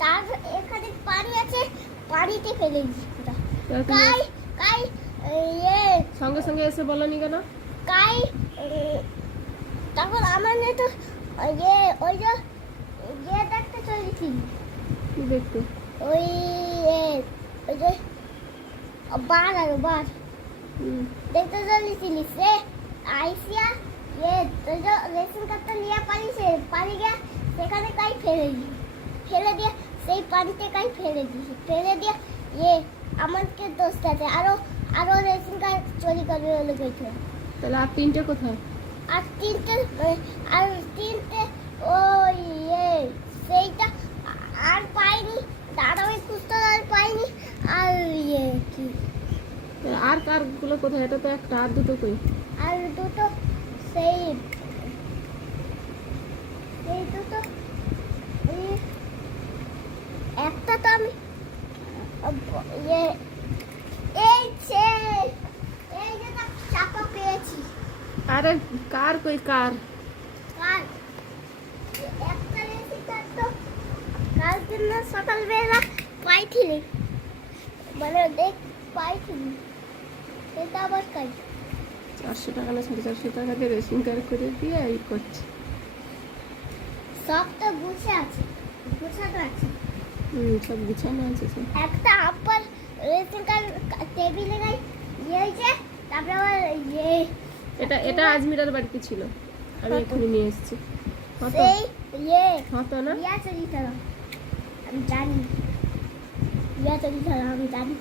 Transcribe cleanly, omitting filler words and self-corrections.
তার এখানে পানি আছে, পানিতে ফেলে দিচ্ছি পুরা। কাই কাই ইয়ে সঙ্গে সঙ্গে এসে বলনি কেন? কাই তখন আমার না তো ইয়ে ওই যে ইয়ে দেখতে চলেছি। কি দেখতে? ওই ওই যে বার আর বার দেখতে চলেছিলি সে আইসিয়া ইয়ে তো যে রেশন কার্ডটা নিয়ে পানি গিয়ে সেখানে কাই ফেলে দিয়ে সেই পানিতে কাই ফেলে দিয়ে ইয়ে আমাকে দোষ আছে আরো রেশন কার্ড চুরি করে গেছে। তাহলে আর তিনটে কোথায়? আর তিনটে ওই ইয়ে সেইটা আর পাইনি, দাঁড়াবে খুঁজতে আর পাইনি। আর ইয়ে কি আর কার গুলো কোথায়? এটা তো একটা, আর দুটো কই? আর দুটো সেই দুটো একটা তো আমি ইয়ে এই যে চাপা পেয়েছি। আরে কার কই কার? কাল একটা রেসিপিটা তো কাল দিন সকালবেলা পাইছিলি, মানে পাইছিলি সেটা আবার কাজ 400 টাকা না 450 টাকা দিয়ে রেশন কার্ড করে দিয়ে এই করছে। সব তো গুছানো আছে। সব গুছানো আছে সব। একটা আপার রেশন কার্ড টেবিলে গাই ইয়ে হয়েছে, তারপরে আবার ইয়ে এটা আজমিরার বাড়িতে ছিল, আমি এখানে নিয়ে এসেছি। সেই ইয়ে হতো না? ইয়া চলি আমি জানি ইয়া চলি আমি জানি।